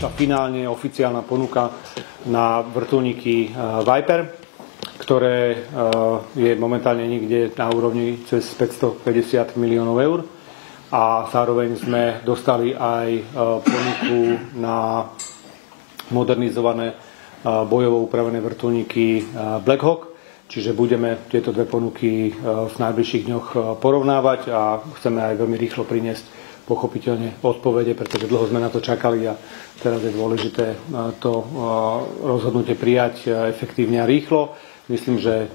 prišla finálne oficiálna ponuka na vrtuľníky Viper, ktoré je momentálne niekde na úrovni cez 550 miliónov eur. A zároveň sme dostali aj ponuku na modernizované bojovo upravené vrtuľníky Black Hawk. Čiže budeme tieto dve ponuky v najbližších dňoch porovnávať a chceme aj veľmi rýchlo priniesť pochopiteľne odpovede, pretože dlho sme na to čakali a teraz je dôležité to rozhodnutie prijať efektívne a rýchlo. Myslím, že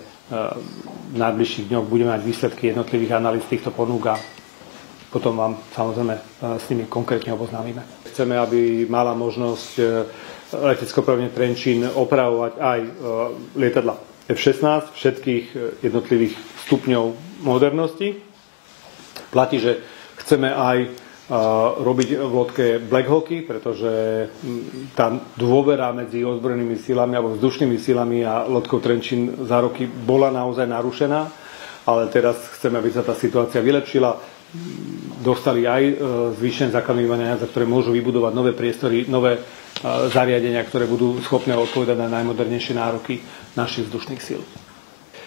v najbližších dňoch budeme mať výsledky jednotlivých analýz týchto ponúk a potom vám samozrejme s nimi konkrétne oboznámime. Chceme, aby mala možnosť letecko-opravne Trenčín opravovať aj lietadla F-16 všetkých jednotlivých stupňov modernosti. Platí, že chceme aj robiť v lodke Black Hawky, pretože tá dôvera medzi ozbrojenými silami alebo vzdušnými silami a lodkou Trenčín za roky bola naozaj narušená, ale teraz chceme, aby sa tá situácia vylepšila. Dostali aj zvýšené základné výbavenie, za ktoré môžu vybudovať nové priestory, nové zariadenia, ktoré budú schopné odpovedať na najmodernejšie nároky našich vzdušných síl.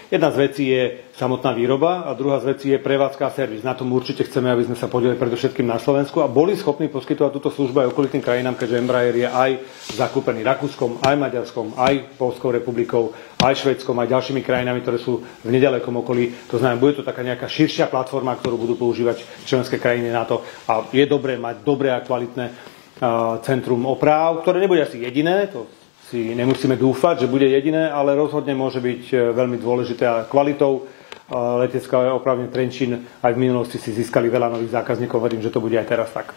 Jedna z vecí je samotná výroba a druhá z vecí je prevádzka a servis. Na tom určite chceme, aby sme sa podielili predovšetkým na Slovensku a boli schopní poskytovať túto službu aj okolitým krajinám, keďže Embraer je aj zakúpený Rakúskom, aj Maďarskom, aj Poľskou republikou, aj Švédskom, aj ďalšími krajinami, ktoré sú v nedalekom okolí. To znamená, bude to taká nejaká širšia platforma, ktorú budú používať členské krajiny na to. A je dobré mať dobré a kvalitné centrum opráv, ktoré nebude asi jediné, to si nemusíme dúfať, že bude jediné, ale rozhodne môže byť veľmi dôležité a kvalitou letecká opravne Trenčín aj v minulosti si získali veľa nových zákazníkov, verím, že to bude aj teraz tak.